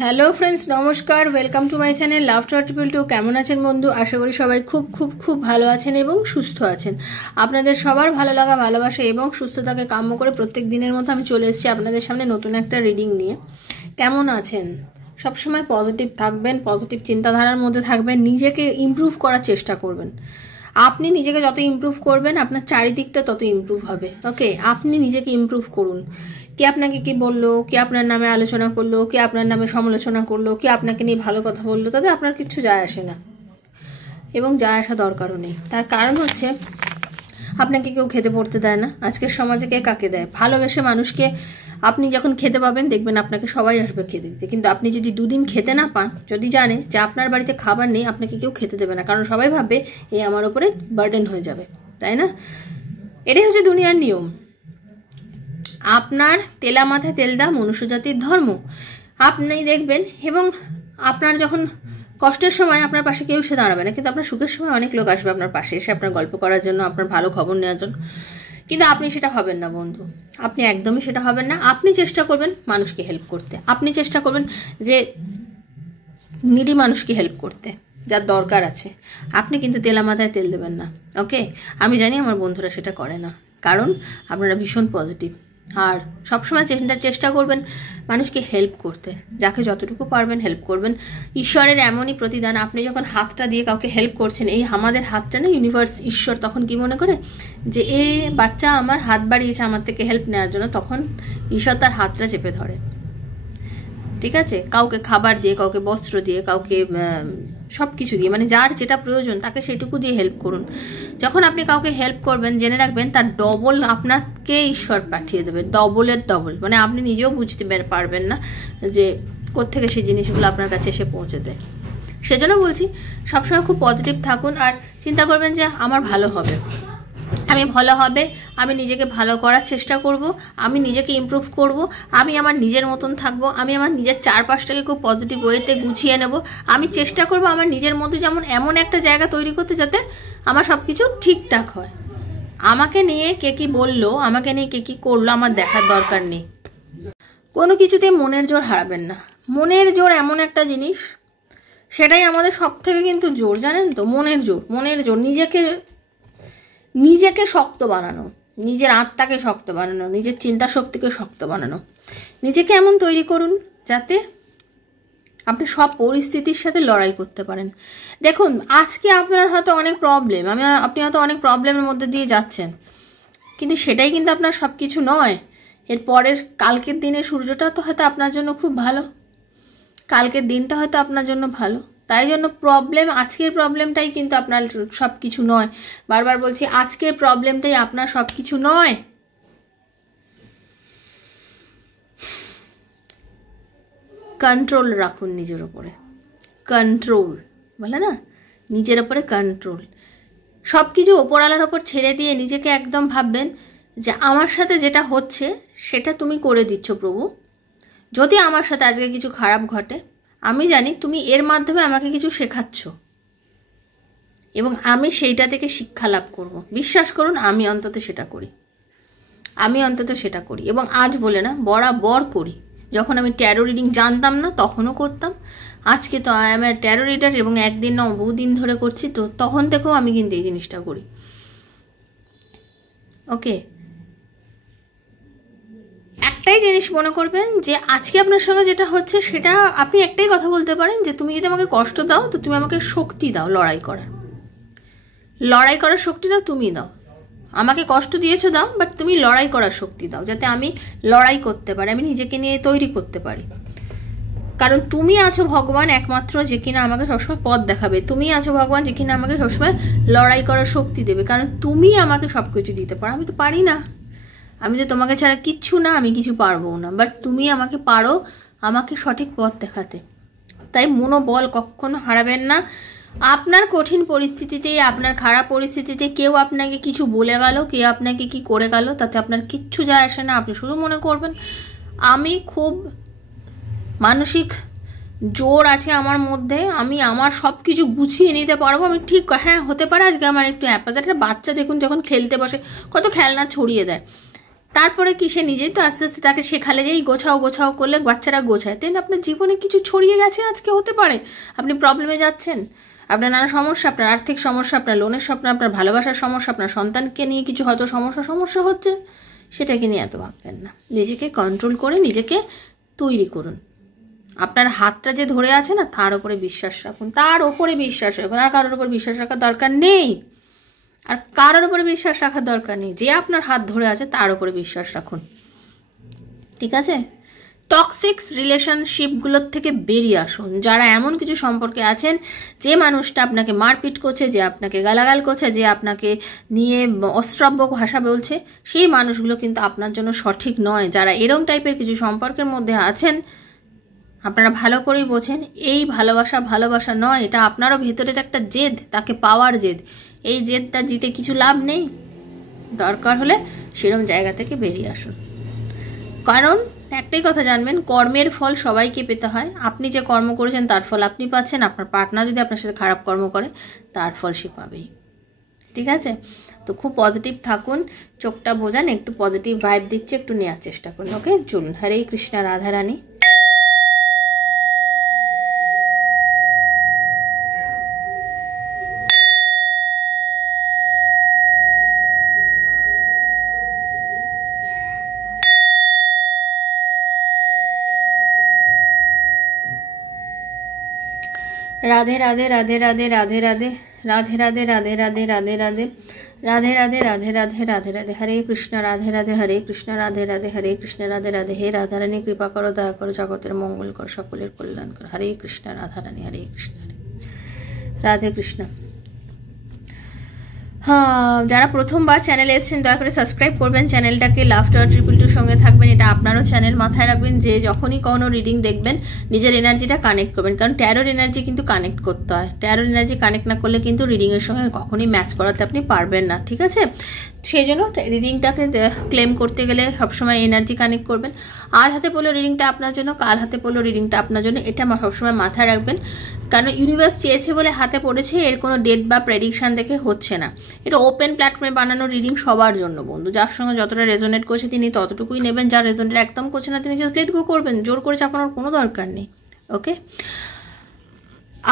Hello friends, নমস্কার। Welcome to my channel love triple two. কেমন আছেন বন্ধু? আশা করি সবাই খুব খুব খুব ভালো আছেন এবং সুস্থ আছেন। আপনাদের সবার ভালো লাগা, ভালোবাসা এবং সুস্থতাকে কাম্য করে প্রত্যেক দিনের মতো আমি চলে এসেছি আপনাদের সামনে নতুন একটা রিডিং নিয়ে। কেমন আছেন? সবসময় পজিটিভ থাকবেন, পজিটিভ চিন্তাধারার মধ্যে থাকবেন, নিজেকে ইমপ্রুভ করার চেষ্টা করবেন। আপনি নিজেকে যত ইমপ্রুভ করবেন আপনার চারিদিকটা তত ইমপ্রুভ হবে। ওকে, আপনি নিজেকে ইমপ্রুভ করুন। কে আপনাকে কি বললো, কে আপনার নামে আলোচনা করলো, কে আপনার নামে সমালোচনা করলো, কে আপনাকে নিয়ে ভালো কথা বললো, তাতে আপনার কিচ্ছু যায় আসে না এবং যায় আসা দরকারও নেই। তার কারণ হচ্ছে আপনাকে কেউ খেতে পড়তে দেয় না। আজকের সমাজে কে কাকে দেয়? ভালোবেসে মানুষকে আপনি যখন খেতে পাবেন দেখবেন আপনাকে সবাই আসবে খেতে দিতে, কিন্তু আপনি যদি দুদিন খেতে না পান, যদি জানে যে আপনার বাড়িতে খাবার নেই, আপনাকে কেউ খেতে দেবে না, কারণ সবাই ভাববে এই আমার উপরে বার্ডেন হয়ে যাবে, তাই না? এটাই হচ্ছে দুনিয়ার নিয়ম। আপনার তেলা মাথায় তেল দা মনুষ্যজাতির ধর্ম। আপনি দেখবেন, এবং আপনার যখন কষ্টের সময় আপনার পাশে কেউ এসে দাঁড়াবে না, কিন্তু আপনার সুখের সময় অনেক লোক আসবে আপনার পাশে এসে আপনার গল্প করার জন্য, আপনার ভালো খবর নেওয়ার জন্য। কিন্তু আপনি সেটা হবেন না বন্ধু, আপনি একদমই সেটা হবেন না। আপনি চেষ্টা করবেন মানুষকে হেল্প করতে, আপনি চেষ্টা করবেন যে নিডি মানুষকে হেল্প করতে, যার দরকার আছে। আপনি কিন্তু তেলা মাথায় তেল দেবেন না। ওকে, আমি জানি আমার বন্ধুরা সেটা করে না, কারণ আপনারা ভীষণ পজিটিভ আর সবসময় চেষ্টা করবেন মানুষকে হেল্প করতে। যাকে যতটুকু পারবেন হেল্প করবেন। ঈশ্বরের এমনই প্রতিদান, আপনি যখন হাতটা দিয়ে কাউকে হেল্প করছেন, এই আমাদের হাতটা না ইউনিভার্স, ঈশ্বর তখন কি মনে করে যে এ বাচ্চা আমার হাত বাড়িয়েছে আমার থেকে হেল্প নেওয়ার জন্য, তখন ঈশ্বর তার হাতটা চেপে ধরে। ঠিক আছে, কাউকে খাবার দিয়ে, কাউকে বস্ত্র দিয়ে, কাউকে সব কিছু দিয়ে, মানে যার যেটা প্রয়োজন তাকে সেটুকু দিয়ে হেল্প করুন। যখন আপনি কাউকে হেল্প করবেন, জেনে রাখবেন তার ডবল আপনাকে ঈশ্বর পাঠিয়ে দেবে, ডবলের ডবল। মানে আপনি নিজেও বুঝতে পারবেন না যে কোত্থেকে সেই জিনিসগুলো আপনার কাছে এসে পৌঁছে দেয়। সেজন্য বলছি সবসময় খুব পজিটিভ থাকুন আর চিন্তা করবেন যে আমার ভালো হবে, আমি ভালো হবে, আমি নিজেকে ভালো করার চেষ্টা করব, আমি নিজেকে ইমপ্রুভ করব, আমি আমার নিজের মতন থাকব, আমি আমার নিজের চারপাশটাকে খুব পজিটিভ ওয়েতে গুছিয়ে নেব। আমি চেষ্টা করব আমার নিজের মধ্যে যেমন এমন একটা জায়গা তৈরি করতে যাতে আমার সব কিছু ঠিকঠাক হয়। আমাকে নিয়ে কে কী বললো, আমাকে নিয়ে কে কী করলো আমার দেখার দরকার নেই। কোনো কিছুতেই মনের জোর হারাবেন না। মনের জোর এমন একটা জিনিস, সেটাই আমাদের সব থেকে কিন্তু জোর, জানেন তো? মনের জোর, মনের জোর। নিজেকে শক্ত বানানো, নিজের আত্মাকে শক্ত বানানো, নিজের চিন্তা শক্তিকে শক্ত বানানো। নিজেকে এমন তৈরি করুন যাতে আপনি সব পরিস্থিতির সাথে লড়াই করতে পারেন। দেখুন, আজকে আপনার হয়তো অনেক প্রবলেম, আপনি হয়তো অনেক প্রবলেমের মধ্যে দিয়ে যাচ্ছেন, কিন্তু সেটাই কিন্তু আপনার সব কিছু নয়। এর পরের কালকের দিনে সূর্যটা তো হয়তো আপনার জন্য খুব ভালো, কালকের দিনটা হয়তো আপনার জন্য ভালো। তাই জন্য আজকের প্রবলেমটাই কিন্তু আপনার সব কিছু নয়। বারবার বলছি, আজকের প্রবলেমটাই আপনার সব কিছু নয়। কন্ট্রোল রাখুন নিজের ওপরে, কন্ট্রোল বলে না, নিজের ওপরে কন্ট্রোল। সব কিছু ওপরওয়ালার ওপর ছেড়ে দিয়ে নিজেকে একদম ভাববেন যে আমার সাথে যেটা হচ্ছে সেটা তুমি করে দিচ্ছ প্রভু। যদি আমার সাথে আজকে কিছু খারাপ ঘটে, আমি জানি তুমি এর মাধ্যমে আমাকে কিছু শেখাচ্ছ এবং আমি সেইটা থেকে শিক্ষা লাভ করব। বিশ্বাস করুন, আমি অন্তত সেটা করি এবং আজ বলে না, বরাবর করি। যখন আমি ট্যারো রিডিং জানতাম না তখনও করতাম, আজকে তো I M A taro reader এবং একদিন না বহুদিন ধরে করছি, তো তখন থেকেও আমি কিন্তু এই জিনিসটা করি। ওকে, একটাই জিনিস মনে করবেন যে আজকে আপনার সঙ্গে যেটা হচ্ছে সেটা আপনি একটাই কথা বলতে পারেন যে তুমি যদি আমাকে কষ্ট দাও তো তুমি আমাকে শক্তি দাও, লড়াই করার শক্তি দাও, তুমি দাও। আমাকে কষ্ট দিয়েছো দাও, বাট তুমি লড়াই করার শক্তি দাও, যাতে আমি লড়াই করতে পারি, আমি নিজেকে নিয়ে তৈরি করতে পারি। কারণ তুমি আছো ভগবান একমাত্র যে কিনা আমাকে সবসময় পথ দেখাবে, তুমি আছো ভগবান যে কিনা আমাকে সবসময় লড়াই করার শক্তি দেবে, কারণ তুমি আমাকে সব কিছু দিতে পারো, আমি তো পারি না। আমি তো তোমাকে ছাড়া কিচ্ছু না, আমি কিছু পারবো না, বাট তুমি আমাকে পারো আমাকে সঠিক পথ দেখাতে। তাই মনোবল কখনো হারাবেন না। আপনার কঠিন পরিস্থিতিতে, আপনার খারাপ পরিস্থিতিতে কেউ আপনাকে কিছু বলে গেল, কেউ আপনাকে কি করে গেল, তাতে আপনার কিচ্ছু যায় আসে না। আপনি শুধু মনে করবেন আমি খুব মানসিক জোর আছে আমার মধ্যে, আমি আমার সব কিছু গুছিয়ে নিতে পারবো, আমি ঠিক, হ্যাঁ হতে পারে আজকে আমার একটু একটা বাচ্চা দেখুন যখন খেলতে বসে কত খেলনা ছড়িয়ে দেয়, তারপরে কি সে নিজেই তো আস্তে আস্তে তাকে শেখালে যে এই গোছাও গোছাও করলে বাচ্চারা গোছায়, তাই না? আপনার জীবনে কিছু ছড়িয়ে গেছে আজকে, হতে পারে আপনি প্রবলেমে যাচ্ছেন, আপনার নানা সমস্যা, আপনার আর্থিক সমস্যা, আপনার লোনের স্বপ্ন, আপনার ভালোবাসার সমস্যা, আপনার সন্তানকে নিয়ে কিছু হয়তো সমস্যা হচ্ছে, সেটাকে নিয়ে এত ভাববেন না। নিজেকে কন্ট্রোল করে নিজেকে তৈরি করুন। আপনার হাতটা যে ধরে আছে না, তার উপরে বিশ্বাস রাখুন, তার উপরে বিশ্বাস রাখুন, আর কারোর উপর বিশ্বাস রাখার দরকার নেই, আর কারোর উপরে বিশ্বাস রাখার দরকার নেই। যে আপনার হাত ধরে আছে তার উপরে বিশ্বাস রাখুন, ঠিক আছে? টক্সিক রিলেশনশিপগুলোর থেকে বেরিয়ে আসুন। যারা এমন কিছু সম্পর্কে আছেন, যে মানুষটা আপনাকে মারপিট করছে, যে আপনাকে গালাগাল করছে, যে আপনাকে নিয়ে অশ্রাব্য ভাষা বলছে, সেই মানুষগুলো কিন্তু আপনার জন্য সঠিক নয়। যারা এরম টাইপের কিছু সম্পর্কের মধ্যে আছেন, আপনারা ভালো করেই বোঝেন এই ভালোবাসা নয়, এটা আপনারও ভেতরের একটা জেদ, তাকে পাওয়ার জেদ। এই জেদটা জিতে কিছু লাভ নেই। দরকার হলে সেরকম জায়গা থেকে বেরিয়ে আসুন। কারণ একটাই কথা জানবেন, কর্মের ফল সবাইকে পেতে হয়। আপনি যে কর্ম করেছেন তার ফল আপনি পাচ্ছেন, আপনার পার্টনার যদি আপনার সাথে খারাপ কর্ম করে তার ফল সে পাবেই, ঠিক আছে? তো খুব পজিটিভ থাকুন, চোখটা বোঝান, একটু পজিটিভ ভাইব দিচ্ছে, একটু নেওয়ার চেষ্টা করুন। ওকে, চলুন। হরে কৃষ্ণ, রাধা রানী। রাধে রাধে রাধে রাধে রাধে রাধে রাধে রাধে রাধে রাধে রাধে রাধে রাধে রাধে রাধে রাধে রাধে রাধে হরে কৃষ্ণ রাধে রাধে হরে কৃষ্ণ রাধে রাধে হরে কৃষ্ণ রাধে রাধে। হে রাধারানী, কৃপা করো, দয়া করো, জগতের মঙ্গল কর, সকলের কল্যাণ কর। হরে কৃষ্ণ রাধারানী, হরে কৃষ্ণ, রাধে কৃষ্ণ। হ্যাঁ, যারা প্রথমবার চ্যানেলে এসেছেন দয়া করে সাবস্ক্রাইব করবেন চ্যানেলটাকে, লাফটার 222 সঙ্গে থাকবেন, এটা আপনারও চ্যানেল। মাথায় রাখবেন যে যখনই কোনো রিডিং দেখবেন নিজের এনার্জিটা কানেক্ট করবেন, কারণ ট্যারোর এনার্জি কিন্তু কানেক্ট করতে হয়। ট্যারোর এনার্জি কানেক্ট না করলে কিন্তু রিডিংয়ের সঙ্গে কখনই ম্যাচ করাতে আপনি পারবেন না, ঠিক আছে? সেই জন্য রিডিংটাকে ক্লেম করতে গেলে সবসময় এনার্জি কানেক্ট করবেন। আজ হাতে পড়লো রিডিংটা আপনার জন্য, কাল হাতে পড়লো রিডিংটা আপনার জন্য, এটা সবসময় মাথায় রাখবেন। কারণ ইউনিভার্স চেয়েছে বলে হাতে পড়েছে, এর কোনো ডেট বা প্রেডিকশান দেখে হচ্ছে না। এটা ওপেন প্ল্যাটফর্মে বানানো রিডিং, সবার জন্য বন্ধু। যার সঙ্গে যতটা রেজোনেট করছে তিনি ততটুকুই নেবেন, যার রেজোনেট একদম করছে না তিনি জাস্ট লেট গো করবেন, জোর করে চাপানোর কোনো দরকার নেই। ওকে,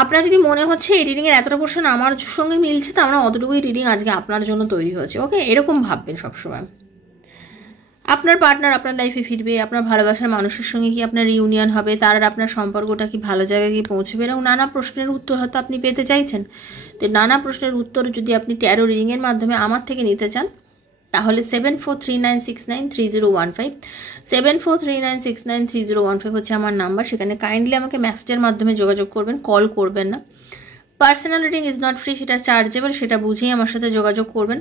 আপনার যদি মনে হচ্ছে এই রিডিংয়ের এতটা পোর্শন আমার সঙ্গে মিলছে, তো আমরা অতটুকুই রিডিং আজকে আপনার জন্য তৈরি হয়েছে। ওকে, এরকম ভাববেন সবসময়। আপনার পার্টনার আপনার লাইফে ফিরবে, আপনার ভালোবাসার মানুষের সঙ্গে কি আপনার রিউনিয়ন হবে, তার আর আপনার সম্পর্কটা কি ভালো জায়গায় গিয়ে পৌঁছবে, এবং নানা প্রশ্নের উত্তর হয়তো আপনি পেতে চাইছেন। তো নানা প্রশ্নের উত্তর যদি আপনি ট্যারো রিডিংয়ের মাধ্যমে আমার থেকে নিতে চান, তাহলে 7439693015 7439693015 হচ্ছে আমার নাম্বার। সেখানে কাইন্ডলি আমাকে মেসেজের মাধ্যমে যোগাযোগ করবেন, কল করবেন না। Personal reading is not free, সেটা চার্জেবল, সেটা বুঝেই আমার সাথে যোগাযোগ করবেন।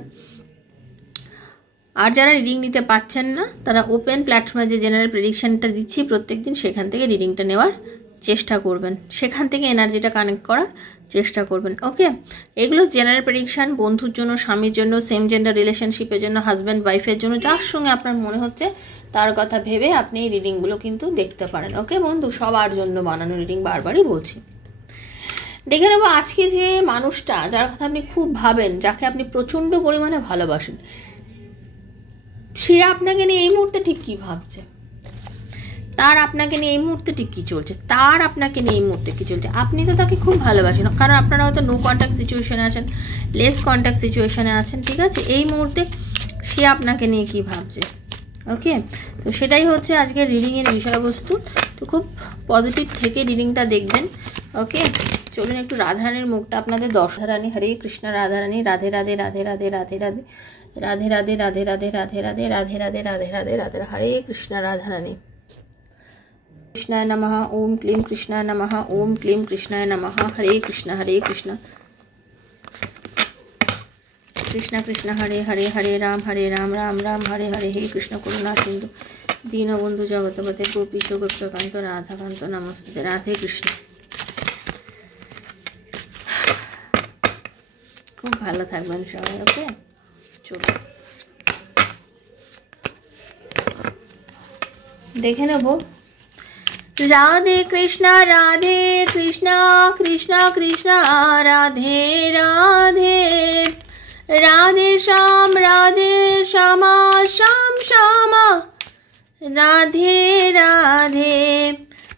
আর যারা রিডিং নিতে পাচ্ছেন না, তারা ওপেন প্ল্যাটফর্মে যে জেনারেল প্রেডিকশানটা দিচ্ছি প্রত্যেক দিন, সেখান থেকে রিডিংটা নেওয়ার চেষ্টা করবেন, সেখান থেকে এনার্জিটা কানেক্ট করার চেষ্টা করবেন। ওকে, এগুলো জেনারেল প্রেডিকশান, বন্ধুর জন্য, স্বামীর জন্য, সেম জেন্ডার রিলেশনশিপের জন্য, হাজব্যান্ড ওয়াইফের জন্য, যার সঙ্গে আপনার মনে হচ্ছে তার কথা ভেবে আপনি এই রিডিংগুলো কিন্তু দেখতে পারেন। ওকে বন্ধু, সবার জন্য বানানো রিডিং, বারবারই বলছি। দেখে নেবো আজকে যে মানুষটা, যার কথা আপনি খুব ভাবেন, যাকে আপনি প্রচণ্ড পরিমাণে ভালোবাসেন, সে আপনাকে নিয়ে এই মুহূর্তে ঠিক কী ভাবছে, তার আপনাকে নিয়ে এই মুহূর্তে ঠিক কী চলছে, তার আপনাকে নিয়ে এই মুহূর্তে কী চলছে। আপনি তো তাকে খুব ভালোবাসেন, কারণ আপনারা হয়তো নো কন্ট্যাক্ট সিচুয়েশনে আছেন, লেস কন্ট্যাক্ট সিচুয়েশনে আছেন, ঠিক আছে? এই মুহূর্তে সে আপনাকে নিয়ে কী ভাবছে। ওকে, তো সেটাই হচ্ছে আজকের রিডিংয়ের বিষয়বস্তু। তো খুব পজিটিভ থেকে রিডিংটা দেখবেন। ওকে, চলুন একটু রাধারানীর মুখটা আপনাদের রানী। হরে কৃষ্ণ রাধারানী, রাধে রাধে রাধে রাধে রাধে রাধে রাধে রাধে রাধে রাধে রাধে রাধে রাধে রাধে রাধে রাধে রাধে হরে কৃষ্ণ রাধারানী। কৃষ্ণায় নমঃ, ওম ক্লিম কৃষ্ণায় নমঃ, ওম ক্লিম কৃষ্ণায় নমঃ। হরে কৃষ্ণ কৃষ্ণ কৃষ্ণ হরে হরে, হরে রাম রাম রাম হরে হরে। হে কৃষ্ণ করুণা সিন্ধু দীনবন্ধু জগৎপতে গোপীশ গোপ্তকান্ত রাধাকান্ত নমস্তে। রাধে কৃষ্ণ। খুব ভালো থাকবেন সবাই। ওকে, চলো দেখে নেব। রাধে কৃষ্ণ কৃষ্ণ কৃষ্ণ রাধে রাধে, রাধে শ্যাম শ্যাম শ্যামা রাধে রাধে।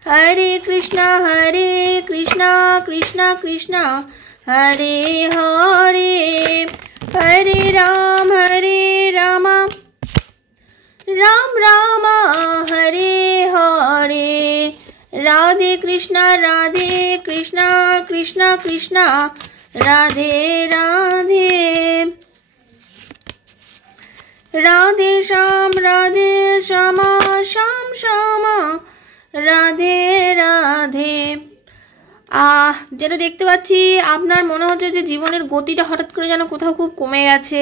হরে কৃষ্ণ কৃষ্ণ কৃষ্ণ হরে হরে, হরে রাম রাম রাম হরে হরে। রাধে কৃষ্ণ কৃষ্ণ কৃষ্ণ রাধে রাধে। রাধে শ্যাম শ্যাম শ্যাম রাধে রাধে। যেটা দেখতে পাচ্ছি আপনার মনে হচ্ছে যে জীবনের গতিটা হঠাৎ করে যেন কোথাও খুব কমে গেছে,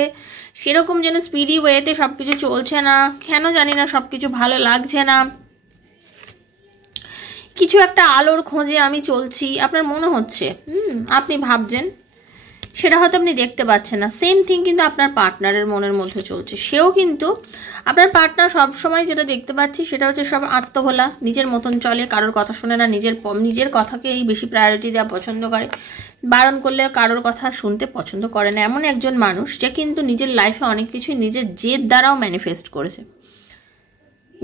সেরকম যেন স্পিডি ওয়েতে সব কিছু চলছে না, কেন জানি না সব কিছু ভালো লাগছে না, কিছু একটা আলোর খোঁজে আমি চলছি আপনার মনে হচ্ছে। আপনি ভাবছেন, সেটা হয়তো আপনি দেখতে পাচ্ছেন না। সেম থিং কিন্তু আপনার পার্টনারের মনের মধ্যে চলছে। সেও কিন্তু আপনার পার্টনার সবসময় যেটা দেখতে পাচ্ছি সেটা হচ্ছে সব আত্মভোলা, নিজের মতন চলে, কারোর কথা শোনে না, নিজের কথাকেই বেশি প্রায়োরিটি দেওয়া পছন্দ করে, বারণ করলে কারোর কথা শুনতে পছন্দ করে না। এমন একজন মানুষ যে কিন্তু নিজের লাইফে অনেক কিছুই নিজের জেদ দ্বারাও ম্যানিফেস্ট করেছে,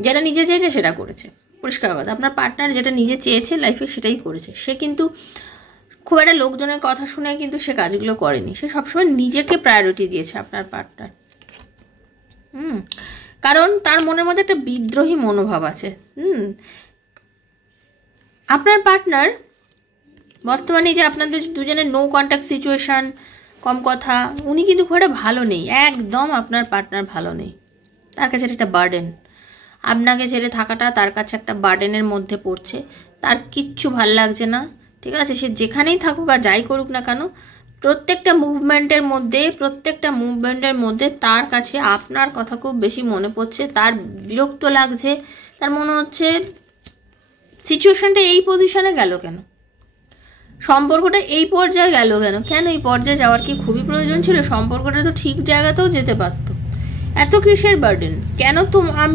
যেটা নিজে চেয়েছে সেটা করেছে। পরিষ্কার কথা, আপনার পার্টনার যেটা নিজে চেয়েছে লাইফে সেটাই করেছে। সে কিন্তু খুব একটা লোকজনের কথা শুনে কিন্তু সে কাজগুলো করেনি, সে সবসময় নিজেকে প্রায়োরিটি দিয়েছে আপনার পার্টনার। কারণ তার মনের মধ্যে একটা বিদ্রোহী মনোভাব আছে। আপনার পার্টনার বর্তমানে যে আপনাদের দুজনের নো কন্ট্যাক্ট সিচুয়েশান, কম কথা, উনি কিন্তু খুব একটা ভালো নেই, একদম আপনার পার্টনার ভালো নেই। তার কাছে একটা বার্ডেন, আপনাকে ছেড়ে থাকাটা তার কাছে একটা বার্ডেনের মধ্যে পড়ছে। তার কিচ্ছু ভাল লাগছে না, ঠিক আছে? সে যেখানেই থাকুক আর যাই করুক না কেন, প্রত্যেকটা মুভমেন্টের মধ্যে তার কাছে আপনার কথা খুব বেশি মনে পড়ছে, তার বিরক্ত লাগছে, তার মনে হচ্ছে সিচুয়েশনটা এই পজিশনে গেল কেন, সম্পর্কটা এই পর্যায়ে গেল কেন এই পর্যায়ে যাওয়ার কি খুবই প্রয়োজন ছিল? সম্পর্কটা তো ঠিক জায়গাতেও যেতে পারত। এত কিসের বার্ডেন? কেন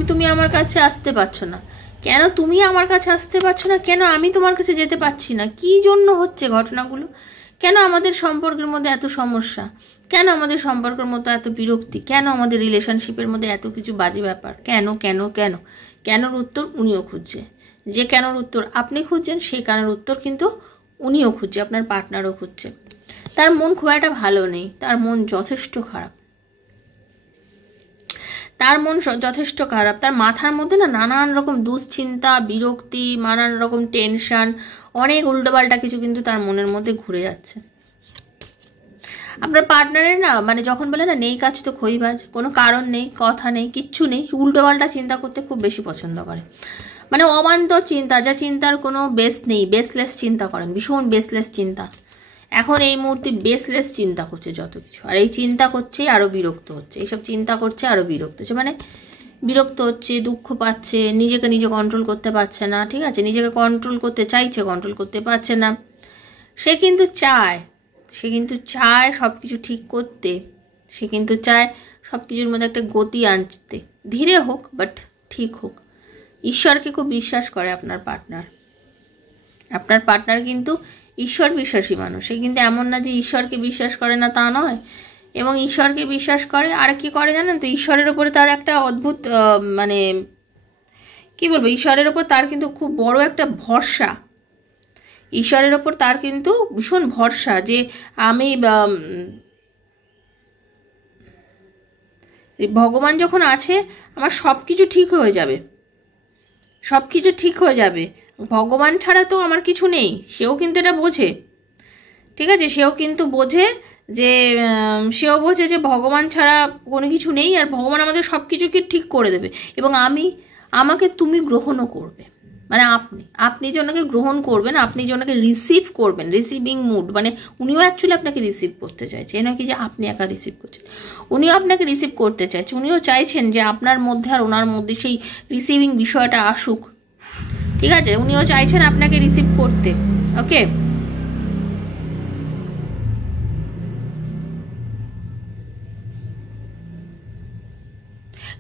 তুমি আমার কাছে আসতে পারছো না? কেন তুমি আমার কাছে আসতে পারছো না? কেন আমি তোমার কাছে যেতে পারছি না? কি জন্য হচ্ছে ঘটনাগুলো? কেন আমাদের সম্পর্কের মধ্যে এত সমস্যা? কেন আমাদের সম্পর্কের মধ্যে এত বিরক্তি? কেন আমাদের রিলেশনশিপের মধ্যে এত কিছু বাজে ব্যাপার? কেন কেন কেন? কেনর উত্তর উনিও খুঁজছে। যে কেনর উত্তর আপনি খুঁজছেন, সেই কেনর উত্তর কিন্তু উনিও খুঁজছে, আপনার পার্টনারও খুঁজছে। তার মন খুব একটা ভালো নেই, তার মন যথেষ্ট খারাপ, তার মাথার মধ্যে না নানান রকম দুশ্চিন্তা, বিরক্তি, নানান রকম টেনশন, অনেক উল্টোপাল্টা কিছু কিন্তু তার মনের মধ্যে ঘুরে যাচ্ছে। আপনার পার্টনারের না মানে যখন বলে না নেই কাজ তো খইবাজ, কোনো কারণ নেই, কথা নেই, কিচ্ছু নেই, উল্টোপাল্টা চিন্তা করতে খুব বেশি পছন্দ করে। মানে অবান্তর চিন্তা, যা চিন্তার কোনো বেস নেই, বেসলেস চিন্তা করেন, ভীষণ বেসলেস চিন্তা। এখন এই মুহূর্তে বেসলেস চিন্তা করছে যত কিছু, আর এই চিন্তা করছেই আরও বিরক্ত হচ্ছে, এইসব চিন্তা করছে আরও বিরক্ত হচ্ছে, মানে বিরক্ত হচ্ছে, দুঃখ পাচ্ছে, নিজেকে নিজে কন্ট্রোল করতে পারছে না, ঠিক আছে? নিজেকে কন্ট্রোল করতে চাইছে, কন্ট্রোল করতে পারছে না। সে কিন্তু চায় সব কিছু ঠিক করতে, সে কিন্তু চায় সব কিছুর মধ্যে একটা গতি আনতে, ধীরে হোক বাট ঠিক হোক। ঈশ্বরকে খুব বিশ্বাস করে আপনার পার্টনার কিন্তু ঈশ্বর বিশ্বাসী মানুষ। সে কিন্তু এমন না যে ঈশ্বরকে বিশ্বাস করে না, তা নয়, এবং ঈশ্বরকে বিশ্বাস করে। আর কি করে জানেন তো, ঈশ্বরের ওপরে তার একটা অদ্ভুত মানে কি বলবো, ঈশ্বরের ওপর তার কিন্তু খুব বড় একটা ভরসা, ঈশ্বরের ওপর তার কিন্তু ভীষণ ভরসা যে আমি ভগবান যখন আছে আমার সব কিছু ঠিক হয়ে যাবে, সব কিছু ঠিক হয়ে যাবে, ভগবান ছাড়া তো আমার কিছু নেই। সেও কিন্তু এটা বোঝে, ঠিক আছে? সেও কিন্তু বোঝে যে ভগবান ছাড়া কোনো কিছু নেই, আর ভগবান আমাদের সব কিছুকে ঠিক করে দেবে, এবং আমাকে তুমি গ্রহণও করবে, মানে আপনি যে ওনাকে গ্রহণ করবেন, আপনি যে ওনাকে রিসিভ করবেন, রিসিভিং মুড, মানে উনিও অ্যাকচুয়ালি আপনাকে রিসিভ করতে চাইছে, এ নয় কি যে আপনি একা রিসিভ করছেন, উনিও আপনাকে রিসিভ করতে চাইছে, উনিও চাইছেন যে আপনার মধ্যে আর ওনার মধ্যে সেই রিসিভিং বিষয়টা আসুক, ঠিক আছে? উনিও চাইছেন আপনাকে রিসিভ করতে, ওকে?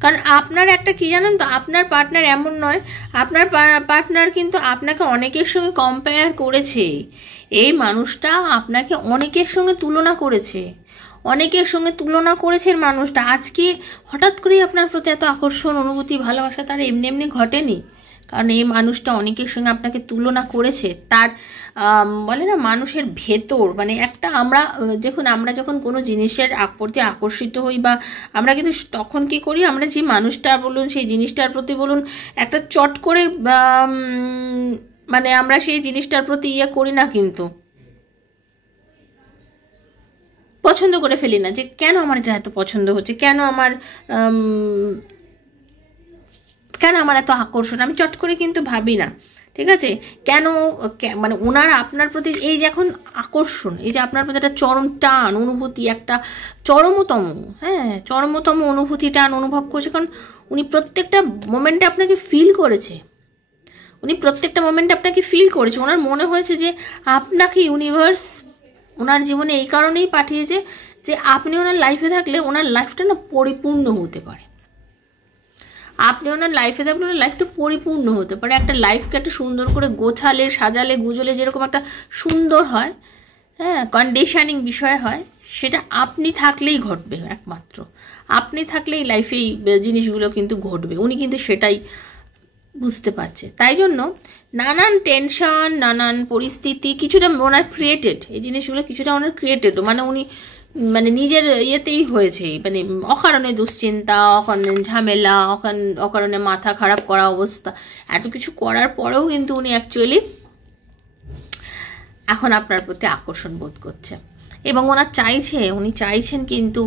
কারণ আপনার একটা কি জানেন তো, আপনার পার্টনার এমন নয়, আপনার পার্টনার কিন্তু আপনাকে অনেকের সঙ্গে কম্পেয়ার করেছে, এই মানুষটা আপনাকে অনেকের সঙ্গে তুলনা করেছে, অনেকের সঙ্গে তুলনা করেছেন মানুষটা, আজকে হঠাৎ করেই আপনার প্রতি এত আকর্ষণ, অনুভূতি, ভালোবাসা তার এমনি এমনি ঘটেনি। কারণ এই মানুষটা অনেকের সঙ্গে আপনাকে তুলনা করেছে। তার বলে না মানুষের ভেতর, মানে একটা আমরা দেখুন, আমরা যখন কোনো জিনিসের প্রতি আকর্ষিত হই বা আমরা কিন্তু তখন কি করি, আমরা যে মানুষটা বলুন সেই জিনিসটার প্রতি বলুন একটা চট করে মানে আমরা সেই জিনিসটার প্রতি করি না, কিন্তু পছন্দ করে ফেলি না যে কেন আমার এটা এত পছন্দ হচ্ছে, কেন আমার এত আকর্ষণ, আমি চট করে কিন্তু ভাবি না, ঠিক আছে? কেন মানে ওনার আপনার প্রতি এই যে এখন আকর্ষণ, এই যে আপনার প্রতি একটা চরম টান অনুভূতি, একটা চরমতম অনুভূতি টান অনুভব করছে, কারণ উনি প্রত্যেকটা মোমেন্টে আপনাকে ফিল করেছে, ওনার মনে হয়েছে যে আপনাকে ইউনিভার্স ওনার জীবনে এই কারণেই পাঠিয়েছে যে আপনি ওনার লাইফে থাকলে ওনার লাইফটা না পরিপূর্ণ হতে পারে, ওনার লাইফটা পরিপূর্ণ হতে পারে। একটা লাইফকে একটা সুন্দর করে গোছালে সাজালে গুজলে যেরকম একটা সুন্দর হয়, কন্ডিশনিং বিষয় হয়, সেটা আপনি থাকলেই ঘটবে। একমাত্র আপনি থাকলেই লাইফে এই জিনিসগুলো কিন্তু ঘটবে। উনি কিন্তু সেটাই বুঝতে পারছে। তাই জন্য নানান টেনশন, নানান পরিস্থিতি কিছুটা ওনার ক্রিয়েটেড, এই জিনিসগুলো কিছুটা ওনার ক্রিয়েটেড, মানে উনি মানে নিজের ইয়েতেই হয়েছে, মানে অকারণে দুশ্চিন্তা, অকারণে ঝামেলা, অকারণে মাথা খারাপ করা অবস্থা, এত কিছু করার পরেও কিন্তু উনি অ্যাকচুয়ালি এখন আপনার প্রতি আকর্ষণ বোধ করছে এবং উনি চাইছেন কিন্তু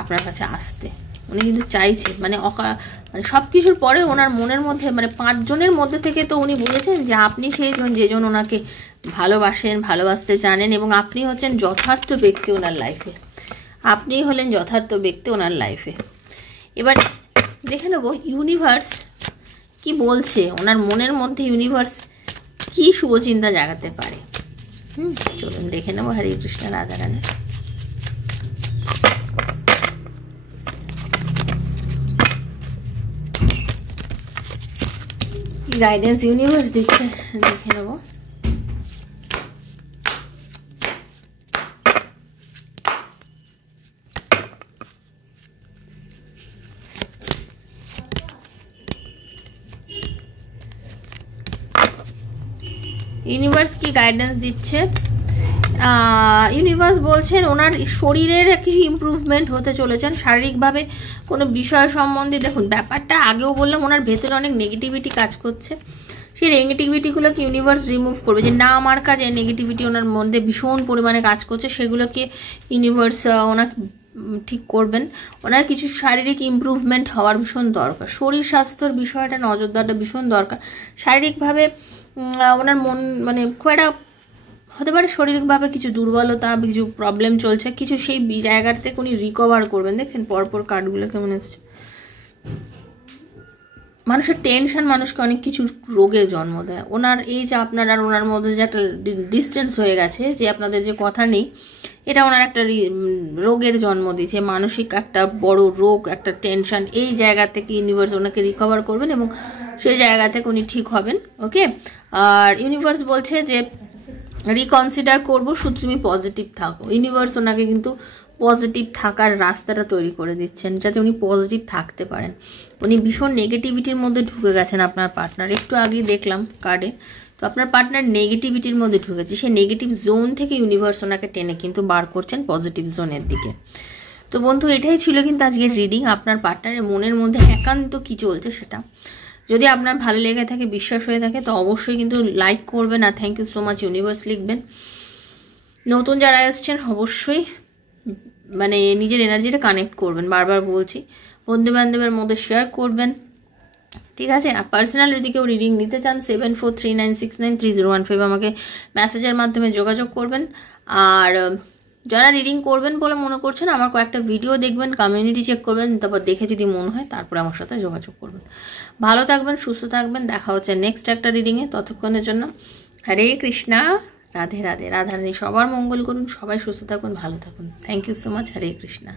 আপনার কাছে আসতে, উনি কিন্তু চাইছে মানে সব কিছুর পরে ওনার মনের মধ্যে মানে 5 জনের মধ্যে থেকে তো উনি বুঝেছেন যে আপনি সেই যেজন ওনাকে ভালোবাসতে জানেন এবং আপনি হচ্ছেন যথার্থ ব্যক্তি ওনার লাইফে, আপনিই হলেন যথার্থ ব্যক্তি ওনার লাইফে। এবার দেখে নেব ইউনিভার্স কি বলছে, ওনার মনের মধ্যে ইউনিভার্স কি শুভচিন্তা জাগাতে পারে। চলুন দেখে নেব। হরে কৃষ্ণ, রাধা রানী। গাইডেন্স ইউনিভার্স দিচ্ছে দেখে নেব। ইউনিভার্স কি গাইডেন্স দিচ্ছে? ইউনিভার্স বলছেন ওনার শরীরের কিছু ইমপ্রুভমেন্ট হতে চলেছেন, শারীরিকভাবে কোনো বিষয় সম্বন্ধে। দেখুন ব্যাপারটা আগেও বললাম, ওনার ভেতরে অনেক নেগেটিভিটি কাজ করছে, সেই নেগেটিভিটিগুলোকে ইউনিভার্স রিমুভ করবে। যে না আমার কাজে নেগেটিভিটি ওনার মধ্যে ভীষণ পরিমাণে কাজ করছে, সেগুলোকে ইউনিভার্স ওনাকে ঠিক করবেন। ওনার কিছু শারীরিক ইমপ্রুভমেন্ট হওয়ার ভীষণ দরকার, শরীর স্বাস্থ্যের বিষয়টা নজর দেওয়াটা ভীষণ দরকার। শারীরিকভাবে ওনার মন মানে খুব একটা হতে পারে শারীরিকভাবে কিছু দুর্বলতা, কিছু প্রবলেম চলছে, কিছু সেই জায়গার থেকে উনি রিকভার করবেন। দেখছেন পরপর কার্ডগুলো কেমন এসছে। মানুষের টেনশন মানুষকে অনেক কিছু রোগের জন্ম দেয়। ওনার এই যে আপনার আর ওনার মধ্যে যে একটা ডিস্টেন্স হয়ে গেছে, যে আপনাদের যে কথা নেই, এটা ওনার একটা রোগের জন্ম দিয়েছে, মানসিক একটা বড় রোগ, একটা টেনশন। এই জায়গা থেকে ইউনিভার্স ওনাকে রিকভার করবেন এবং সেই জায়গা থেকে উনি ঠিক হবেন। ওকে, আর ইউনিভার্স বলছে যে রিকনসিডার করবো, শুধু তুমি পজিটিভ থাকো। ইউনিভার্স ওনাকে কিন্তু পজিটিভ থাকার রাস্তাটা তৈরি করে দিচ্ছেন, যাতে উনি পজিটিভ থাকতে পারেন। উনি ভীষণ নেগেটিভিটির মধ্যে ঢুকে গেছেন আপনার পার্টনার, একটু আগেই দেখলাম কার্ডে। তো আপনার পার্টনার নেগেটিভিটির মধ্যে ঢুকেছে, সেই নেগেটিভ জোন থেকে ইউনিভার্স ওনাকে টেনে কিন্তু বার করছেন পজিটিভ জোনের দিকে। তো বন্ধু এটাই ছিল কিন্তু আজকের রিডিং। আপনার পার্টনারের মনের মধ্যে একান্ত কী চলছে সেটা যদি আপনার ভালো লেগে থাকে, বিশ্বাস হয়ে থাকে, তো অবশ্যই কিন্তু লাইক করবেন আর thank you so much universe লিখবেন। নতুন যারা এসছেন অবশ্যই মানে নিজের এনার্জিটা কানেক্ট করবেন, বারবার বলছি, বন্ধু বান্ধবের মধ্যে শেয়ার করবেন, ঠিক আছে? আর পার্সোনাল যদি কেউ রিডিং নিতে চান 7439693015 আমাকে মেসেজের মাধ্যমে যোগাযোগ করবেন। আর যারা রিডিং করবেন বলে মনে করছেন, আমার কয়েকটা ভিডিও দেখবেন, কমিউনিটি চেক করবেন, তারপর দেখে যদি মনে হয় তারপরে আমার সাথে যোগাযোগ করবেন। ভালো থাকবেন, সুস্থ থাকবেন, দেখা হচ্ছে নেক্সট একটা রিডিংয়ে। ততক্ষণের জন্য হরে কৃষ্ণা, রাধে রাধে, রাধারানী সবার মঙ্গল করুন, সবাই সুস্থ থাকুন, ভালো থাকুন। Thank you so much. Hare Krishna.